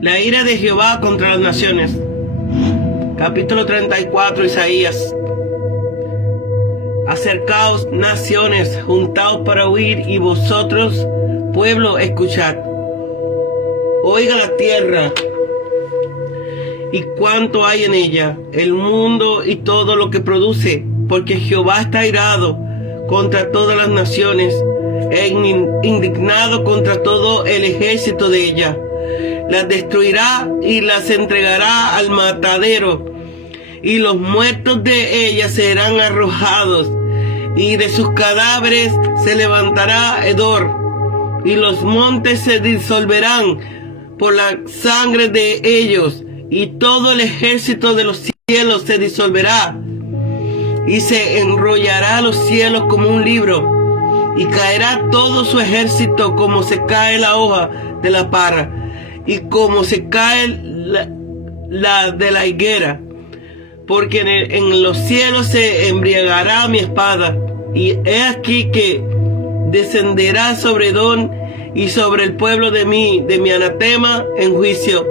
La ira de Jehová contra las naciones. Capítulo 34, Isaías. Acercaos, naciones, juntaos para oír, y vosotros, pueblo, escuchad. Oiga la tierra y cuánto hay en ella, el mundo y todo lo que produce, porque Jehová está airado contra todas las naciones, e indignado contra todo el ejército de ella. Las destruirá y las entregará al matadero, y los muertos de ella serán arrojados, y de sus cadáveres se levantará hedor, y los montes se disolverán por la sangre de ellos, y todo el ejército de los cielos se disolverá, y se enrollará los cielos como un libro, y caerá todo su ejército como se cae la hoja de la parra, y como se cae la de la higuera, porque en los cielos se embriagará mi espada, y he aquí que descenderá sobre Edom y sobre el pueblo de mi anatema en juicio.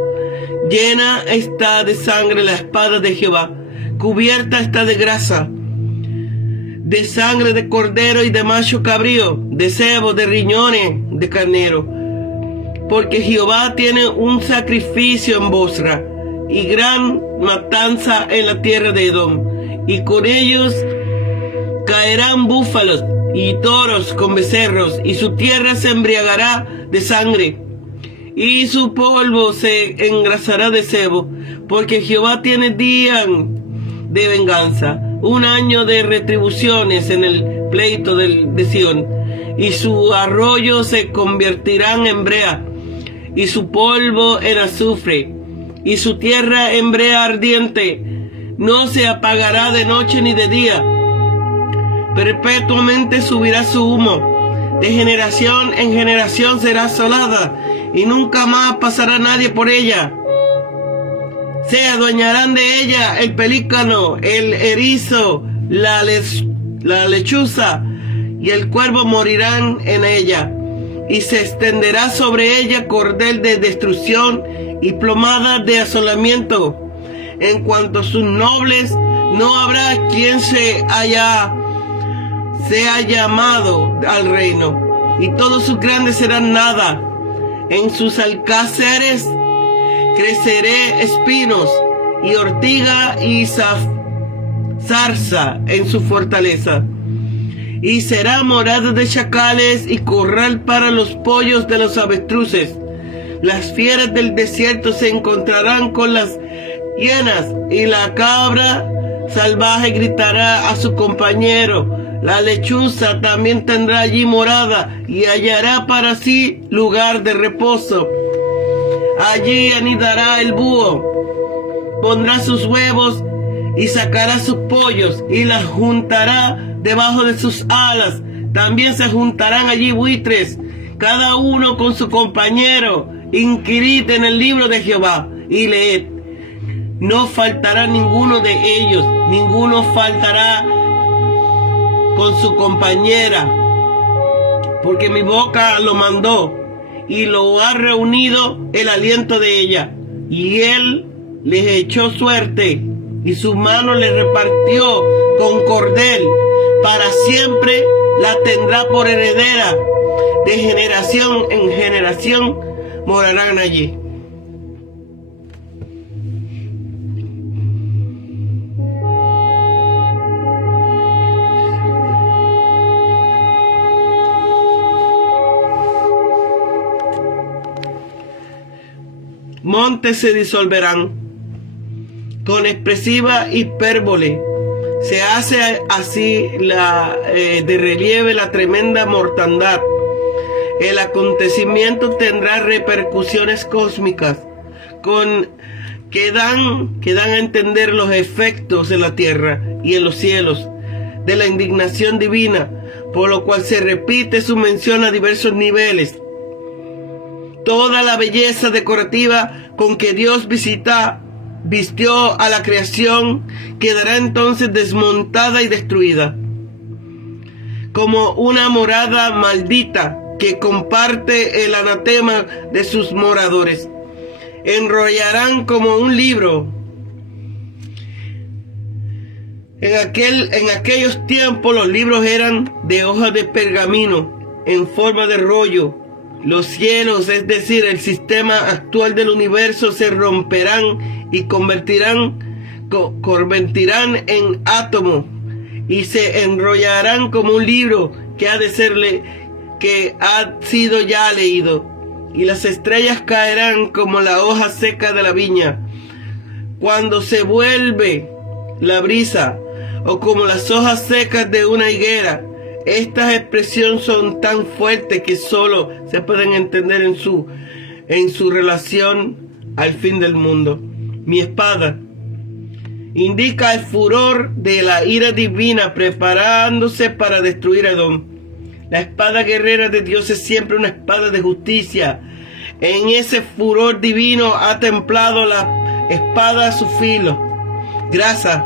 Llena está de sangre la espada de Jehová, cubierta está de grasa, de sangre de cordero y de macho cabrío, de cebo, de riñones de carnero. Porque Jehová tiene un sacrificio en Bosra, y gran matanza en la tierra de Edom, y con ellos caerán búfalos y toros con becerros, y su tierra se embriagará de sangre, y su polvo se engrasará de cebo, porque Jehová tiene día de venganza, un año de retribuciones en el pleito de Sión, y su arroyo se convertirán en brea, y su polvo en azufre, y su tierra en brea ardiente. No se apagará de noche ni de día, perpetuamente subirá su humo, de generación en generación será asolada, y nunca más pasará nadie por ella. Se adueñarán de ella el pelícano, el erizo, la lechuza y el cuervo morirán en ella, y se extenderá sobre ella cordel de destrucción y plomada de asolamiento. En cuanto a sus nobles, no habrá quien sea llamado al reino, y todos sus grandes serán nada. En sus alcázares creceré espinos y ortiga y zarza en su fortaleza, y será morada de chacales y corral para los pollos de los avestruces. Las fieras del desierto se encontrarán con las hienas, y la cabra salvaje gritará a su compañero. La lechuza también tendrá allí morada, y hallará para sí lugar de reposo. Allí anidará el búho, pondrá sus huevos y sacará sus pollos, y las juntará debajo de sus alas. También se juntarán allí buitres, cada uno con su compañero. Inquirid en el libro de Jehová y leed. No faltará ninguno de ellos, ninguno faltará con su compañera, porque mi boca lo mandó, y lo ha reunido el aliento de ella, y él les echó suerte, y su mano les repartió con cordel. Para siempre la tendrá por heredera, de generación en generación morarán allí. Montes se disolverán. Con expresiva hipérbole se hace así de relieve la tremenda mortandad. El acontecimiento tendrá repercusiones cósmicas que dan a entender los efectos en la tierra y en los cielos de la indignación divina, por lo cual se repite su mención a diversos niveles. Toda la belleza decorativa con que Dios vistió a la creación quedará entonces desmontada y destruida, como una morada maldita que comparte el anatema de sus moradores. enrollarán como un libro. En aquellos tiempos los libros eran de hojas de pergamino en forma de rollo. Los cielos, es decir, el sistema actual del universo, se romperán y convertirán en átomos y se enrollarán como un libro que ha sido ya leído. Y las estrellas caerán como la hoja seca de la viña cuando se vuelve la brisa, o como las hojas secas de una higuera. Estas expresiones son tan fuertes que solo se pueden entender en su relación al fin del mundo. Mi espada indica el furor de la ira divina preparándose para destruir a Edom. La espada guerrera de Dios es siempre una espada de justicia. En ese furor divino ha templado la espada a su filo. Grasa,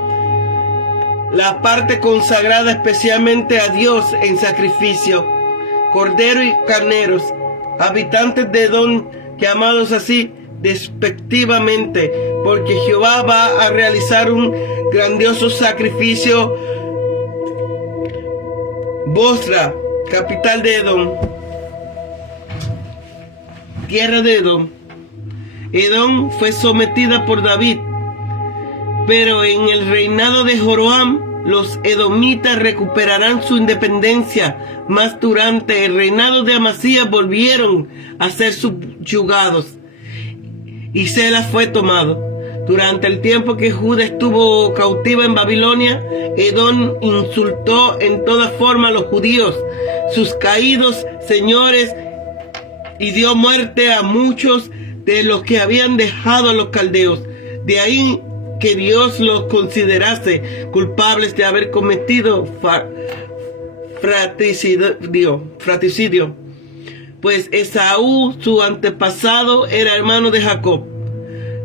la parte consagrada especialmente a Dios en sacrificio. Cordero y carneros, habitantes de Edom, llamados así despectivamente, porque Jehová va a realizar un grandioso sacrificio. Bosra, capital de Edom, tierra de Edom. Edom fue sometida por David, pero en el reinado de Joroam los edomitas recuperarán su independencia, mas durante el reinado de Amasías volvieron a ser subyugados y Sela fue tomado. Durante el tiempo que Judá estuvo cautiva en Babilonia, Edom insultó en toda forma a los judíos, sus caídos señores, y dio muerte a muchos de los que habían dejado a los caldeos. De ahí que Dios los considerase culpables de haber cometido fratricidio, pues Esaú, su antepasado, era hermano de Jacob.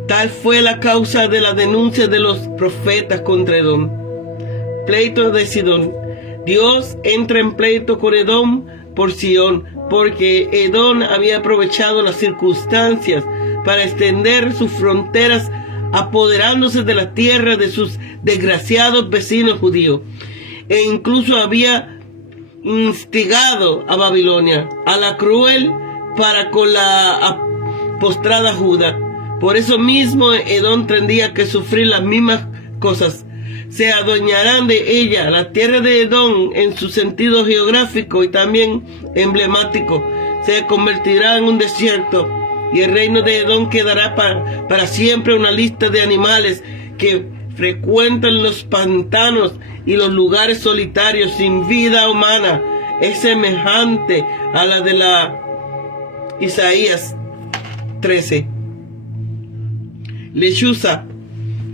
Tal fue la causa de la denuncia de los profetas contra Edom. Pleito de Sidón. Dios entra en pleito con Edom por Sión, porque Edom había aprovechado las circunstancias para extender sus fronteras, apoderándose de la tierra de sus desgraciados vecinos judíos, e incluso había instigado a Babilonia, a la cruel para con la postrada Judá. Por eso mismo Edom tendría que sufrir las mismas cosas. Se adueñarán de ella. La tierra de Edom, en su sentido geográfico y también emblemático, se convertirá en un desierto, y el reino de Edom quedará para siempre una lista de animales que frecuentan los pantanos y los lugares solitarios sin vida humana. Es semejante a la de la Isaías 13. Lechuza,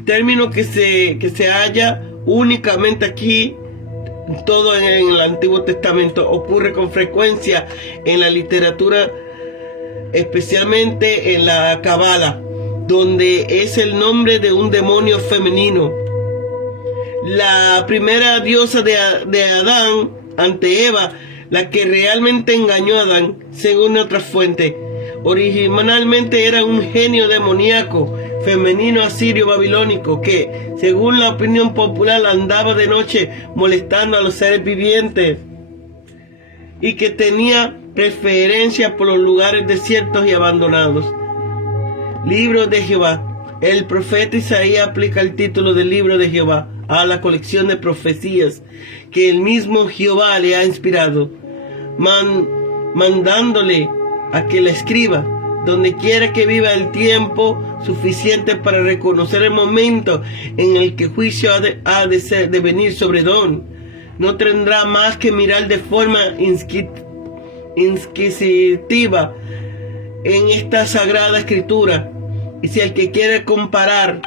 término que se halla únicamente aquí, todo en el Antiguo Testamento, ocurre con frecuencia en la literatura, especialmente en la Cábala, donde es el nombre de un demonio femenino. La primera diosa de Adán ante Eva, la que realmente engañó a Adán, según otra fuente. Originalmente era un genio demoníaco femenino asirio babilónico que, según la opinión popular, andaba de noche molestando a los seres vivientes y que tenía preferencia por los lugares desiertos y abandonados. Libro de Jehová. El profeta Isaías aplica el título del libro de Jehová a la colección de profecías que el mismo Jehová le ha inspirado, mandándole a que la escriba donde quiera que viva el tiempo suficiente para reconocer el momento en el que juicio ha de venir sobre Edom. No tendrá más que mirar de forma inquisitiva en esta sagrada escritura, y si el que quiere comparar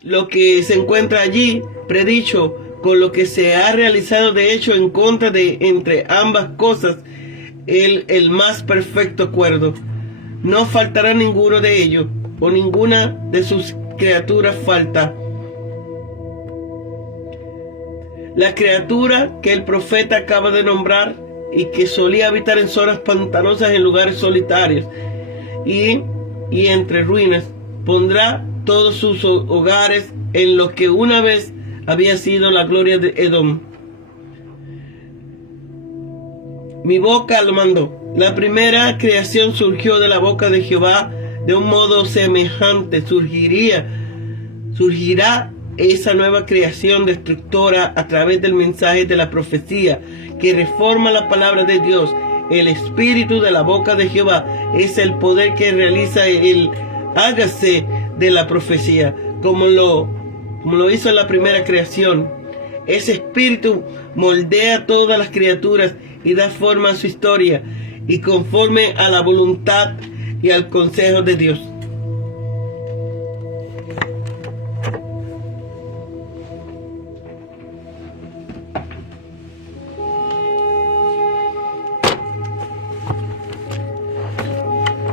lo que se encuentra allí predicho con lo que se ha realizado de hecho en contra de entre ambas cosas, el más perfecto acuerdo. No faltará ninguno de ellos, o ninguna de sus criaturas falta. La criatura que el profeta acaba de nombrar y que solía habitar en zonas pantanosas en lugares solitarios y y entre ruinas. Pondrá todos sus hogares en lo que una vez había sido la gloria de Edom. Mi boca lo mandó. La primera creación surgió de la boca de Jehová de un modo semejante. Surgirá esa nueva creación destructora a través del mensaje de la profecía que reforma la palabra de Dios. El espíritu de la boca de Jehová es el poder que realiza el hágase de la profecía, como lo hizo en la primera creación. Ese espíritu moldea todas las criaturas y da forma a su historia, y conforme a la voluntad y al consejo de Dios.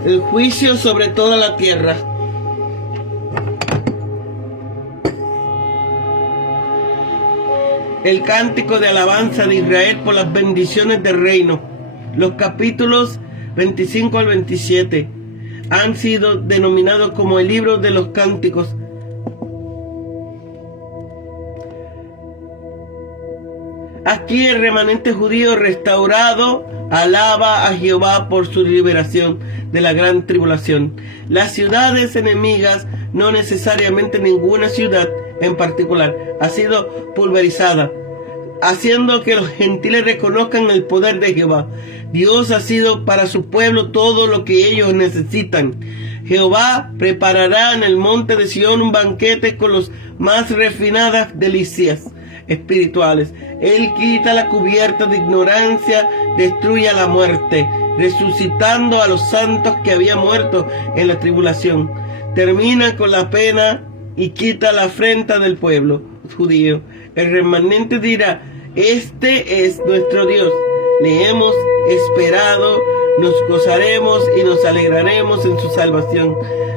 El juicio sobre toda la tierra. El cántico de alabanza de Israel por las bendiciones del reino. Los capítulos 25 al 27 han sido denominados como el libro de los cánticos. Aquí el remanente judío restaurado alaba a Jehová por su liberación de la gran tribulación. Las ciudades enemigas, no necesariamente ninguna ciudad en particular, ha sido pulverizada, haciendo que los gentiles reconozcan el poder de Jehová. Dios ha sido para su pueblo todo lo que ellos necesitan. Jehová preparará en el monte de Sión un banquete con las más refinadas delicias espirituales. Él quita la cubierta de ignorancia, destruye a la muerte, resucitando a los santos que habían muerto en la tribulación. Termina con la pena y quita la afrenta del pueblo judío. El remanente dirá: este es nuestro Dios, le hemos esperado, nos gozaremos y nos alegraremos en su salvación.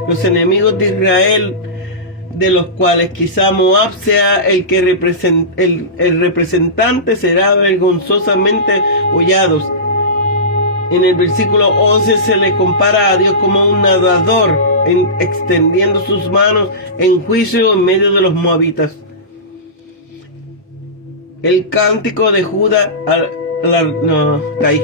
Los enemigos de Israel, de los cuales quizá Moab sea el representante, será vergonzosamente hollados. En el versículo 11 se le compara a Dios como un nadador extendiendo sus manos en juicio en medio de los moabitas. El cántico de Judá caí.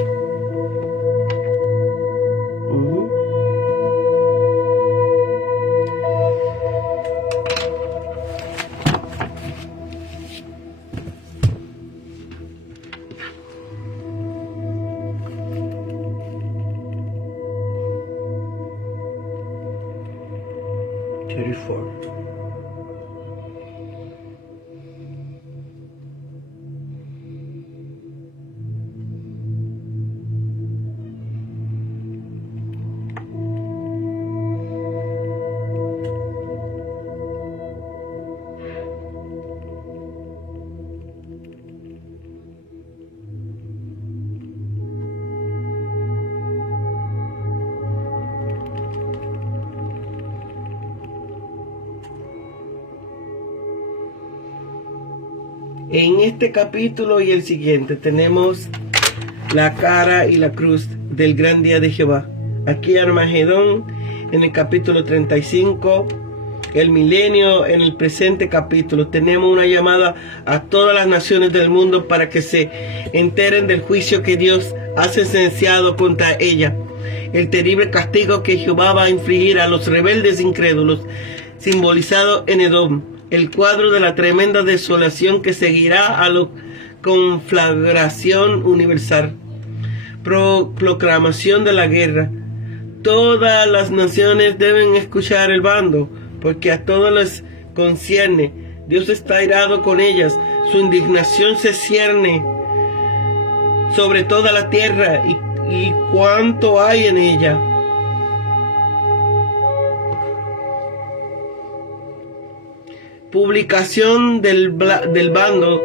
En este capítulo y el siguiente tenemos la cara y la cruz del gran día de Jehová. Aquí Armagedón en el capítulo 35, el milenio en el presente capítulo. Tenemos una llamada a todas las naciones del mundo para que se enteren del juicio que Dios ha sentenciado contra ella. El terrible castigo que Jehová va a infligir a los rebeldes incrédulos, simbolizado en Edom. El cuadro de la tremenda desolación que seguirá a la conflagración universal. Proclamación de la guerra. Todas las naciones deben escuchar el bando, porque a todos les concierne. Dios está airado con ellas. Su indignación se cierne sobre toda la tierra y cuánto hay en ella. Publicación del bando.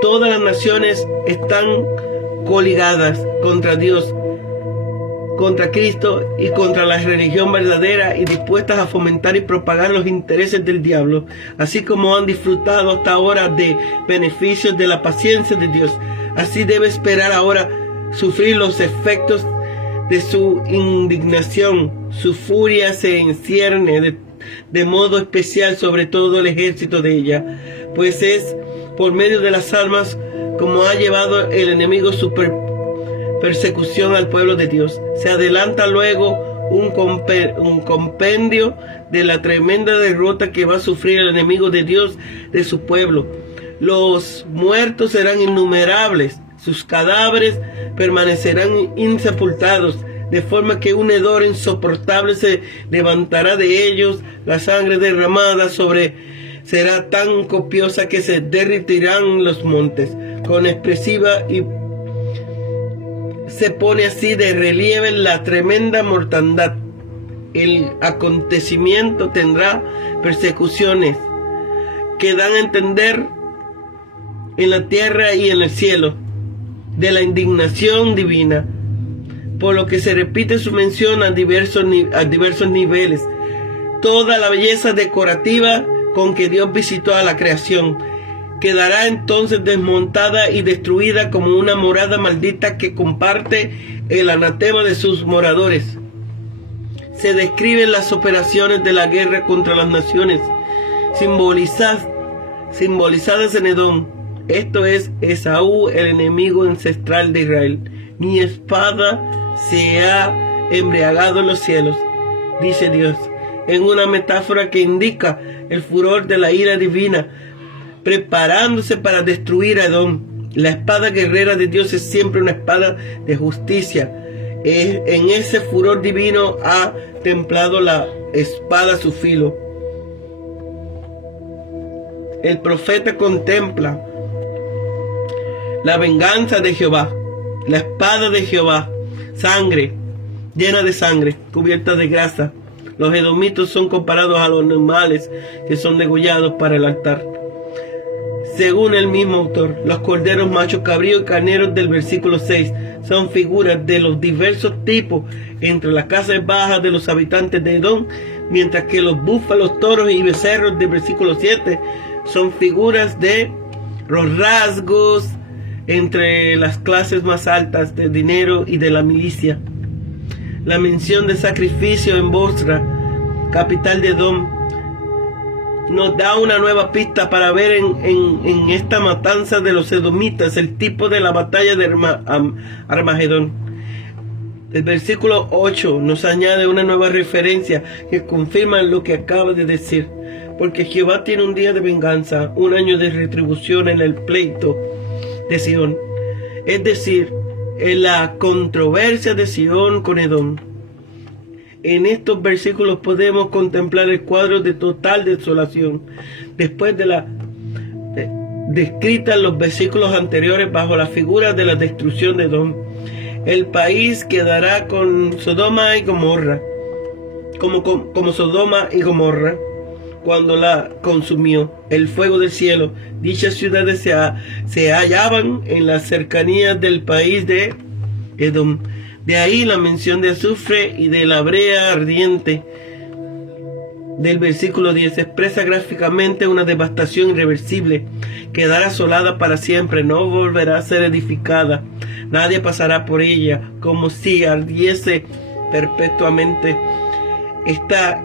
Todas las naciones están coligadas contra Dios, contra Cristo y contra la religión verdadera, y dispuestas a fomentar y propagar los intereses del diablo, así como han disfrutado hasta ahora de beneficios de la paciencia de Dios. Así debe esperar ahora sufrir los efectos de su indignación. Su furia se encierne de modo especial sobre todo el ejército de ella, pues es por medio de las armas como ha llevado el enemigo su persecución al pueblo de Dios. Se adelanta luego un compendio de la tremenda derrota que va a sufrir el enemigo de Dios de su pueblo. Los muertos serán innumerables, sus cadáveres permanecerán insepultados, de forma que un hedor insoportable se levantará de ellos. La sangre derramada será tan copiosa que se derretirán los montes. Con expresiva y se pone así de relieve la tremenda mortandad. El acontecimiento tendrá persecuciones que dan a entender en la tierra y en el cielo de la indignación divina, por lo que se repite su mención a diversos niveles. Toda la belleza decorativa con que Dios visitó a la creación quedará entonces desmontada y destruida como una morada maldita que comparte el anatema de sus moradores. Se describen las operaciones de la guerra contra las naciones, simbolizadas en Edom. Esto es Esaú, el enemigo ancestral de Israel. Mi espada se ha embriagado en los cielos, dice Dios, en una metáfora que indica el furor de la ira divina, preparándose para destruir a Edom. La espada guerrera de Dios es siempre una espada de justicia. En ese furor divino ha templado la espada su filo. El profeta contempla la venganza de Jehová, la espada de Jehová, sangre, llena de sangre, cubierta de grasa. Los edomitas son comparados a los animales que son degollados para el altar. Según el mismo autor, los corderos machos cabríos y carneros del versículo 6 son figuras de los diversos tipos entre las casas bajas de los habitantes de Edom, mientras que los búfalos, toros y becerros del versículo 7 son figuras de los rasgos entre las clases más altas del dinero y de la milicia. La mención de sacrificio en Bosra, capital de Edom, nos da una nueva pista para ver en esta matanza de los edomitas el tipo de la batalla de Armagedón. El versículo 8 nos añade una nueva referencia que confirma lo que acaba de decir. Porque Jehová tiene un día de venganza, un año de retribución en el pleito de Sión. Es decir, en la controversia de Sión con Edom. En estos versículos podemos contemplar el cuadro de total desolación, después de la descrita en los versículos anteriores bajo la figura de la destrucción de Edom. El país quedará con Sodoma y Gomorra, como Sodoma y Gomorra, cuando la consumió el fuego del cielo. Dichas ciudades se hallaban en las cercanías del país de Edom. De ahí la mención de azufre y de la brea ardiente del versículo 10 expresa gráficamente una devastación irreversible. Quedará asolada para siempre, no volverá a ser edificada. Nadie pasará por ella, como si ardiese perpetuamente. Esta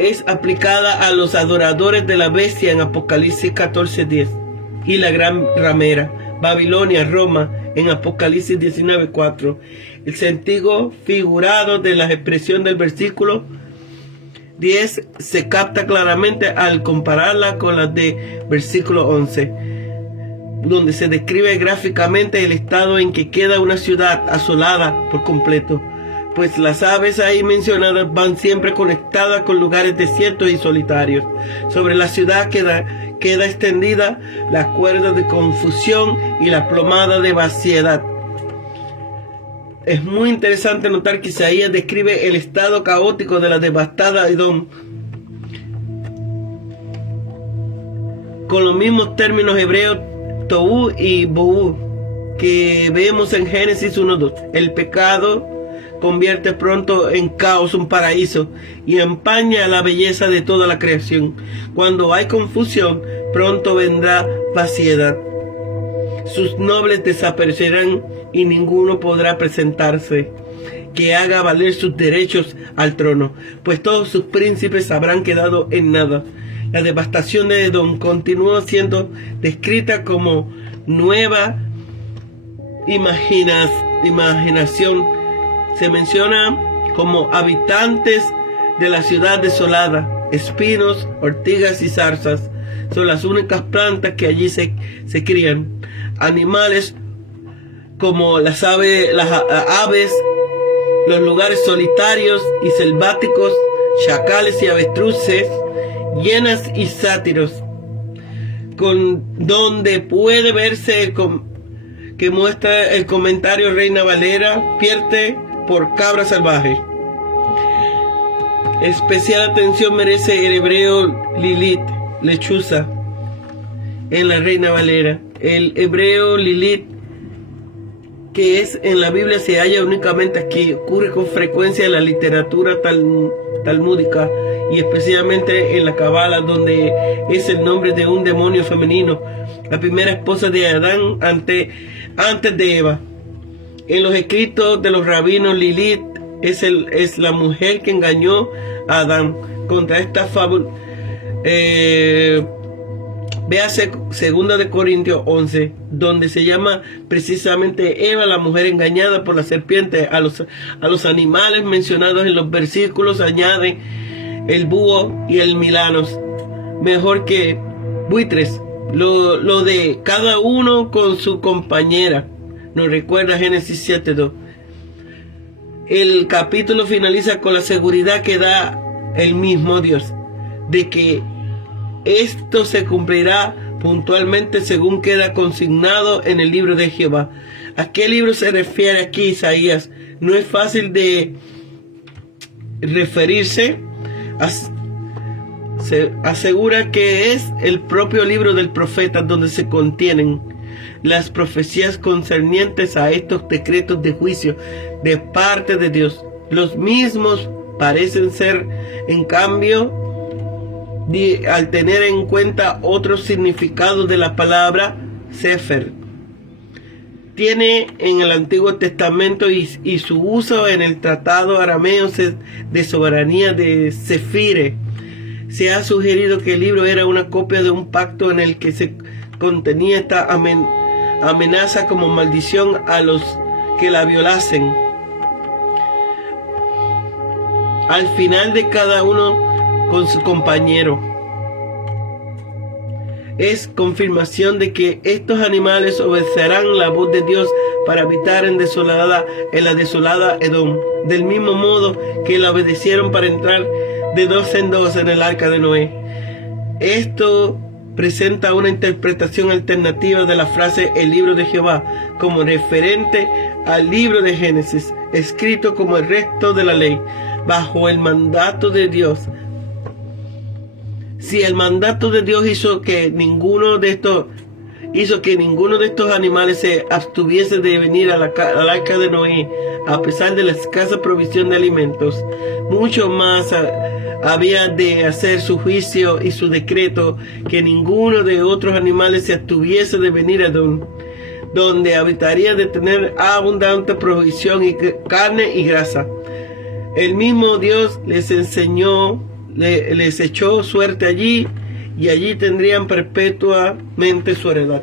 es aplicada a los adoradores de la bestia en Apocalipsis 14:10 y la gran ramera, Babilonia, Roma, en Apocalipsis 19:4. El sentido figurado de la expresión del versículo 10 se capta claramente al compararla con la de versículo 11, donde se describe gráficamente el estado en que queda una ciudad asolada por completo, pues las aves ahí mencionadas van siempre conectadas con lugares desiertos y solitarios. Sobre la ciudad queda extendida la cuerda de confusión y la plomada de vaciedad. Es muy interesante notar que Isaías describe el estado caótico de la devastada Edom con los mismos términos hebreos Tohu y Bohu que vemos en Génesis 1:2. El pecado convierte pronto en caos un paraíso y empaña la belleza de toda la creación. Cuando hay confusión, pronto vendrá vaciedad. Sus nobles desaparecerán y ninguno podrá presentarse. que haga valer sus derechos al trono, pues todos sus príncipes habrán quedado en nada. La devastación de Edom continúa siendo descrita como nueva imaginación. Se menciona como habitantes de la ciudad desolada. Espinos, ortigas y zarzas son las únicas plantas que allí se crían. Animales como las aves, los lugares solitarios y selváticos, chacales y avestruces, hienas y sátiros, donde puede verse que muestra el comentario Reina Valera, pierde por cabra salvaje. Especial atención merece el hebreo Lilith, lechuza, en la Reina Valera. El hebreo Lilith, que es en la Biblia, se halla únicamente aquí. Ocurre con frecuencia en la literatura talmúdica y especialmente en la Cabala, donde es el nombre de un demonio femenino, la primera esposa de Adán antes de Eva. En los escritos de los rabinos, Lilith es la mujer que engañó a Adán. Contra esta fábula, véase 2 de Corintios 11, donde se llama precisamente Eva la mujer engañada por la serpiente. A los animales mencionados en los versículos añaden el búho y el milanos, mejor que buitres, lo de cada uno con su compañera. Nos recuerda Génesis 7:2. El capítulo finaliza con la seguridad que da el mismo Dios de que esto se cumplirá puntualmente según queda consignado en el libro de Jehová. ¿A qué libro se refiere aquí Isaías? No es fácil de referirse. Se asegura que es el propio libro del profeta donde se contienen las profecías concernientes a estos decretos de juicio de parte de Dios. Los mismos parecen ser, en cambio, al tener en cuenta otros significados de la palabra Sefer, tiene en el Antiguo Testamento y su uso en el tratado arameo de soberanía de Sefire. Se ha sugerido que el libro era una copia de un pacto en el que se contenía esta amenaza como maldición a los que la violasen. Al final de cada uno con su compañero. Es confirmación de que estos animales obedecerán la voz de Dios para habitar en la desolada Edom, del mismo modo que la obedecieron para entrar de dos en dos en el arca de Noé. Esto presenta una interpretación alternativa de la frase el libro de Jehová como referente al libro de Génesis, escrito como el resto de la ley, bajo el mandato de Dios. Si el mandato de Dios hizo que ninguno de estos animales se abstuviese de venir al arca de Noé, a pesar de la escasa provisión de alimentos, mucho más había de hacer su juicio y su decreto que ninguno de otros animales se abstuviese de venir a donde habitaría de tener abundante provisión y carne y grasa. El mismo Dios les echó suerte allí, y allí tendrían perpetuamente su heredad.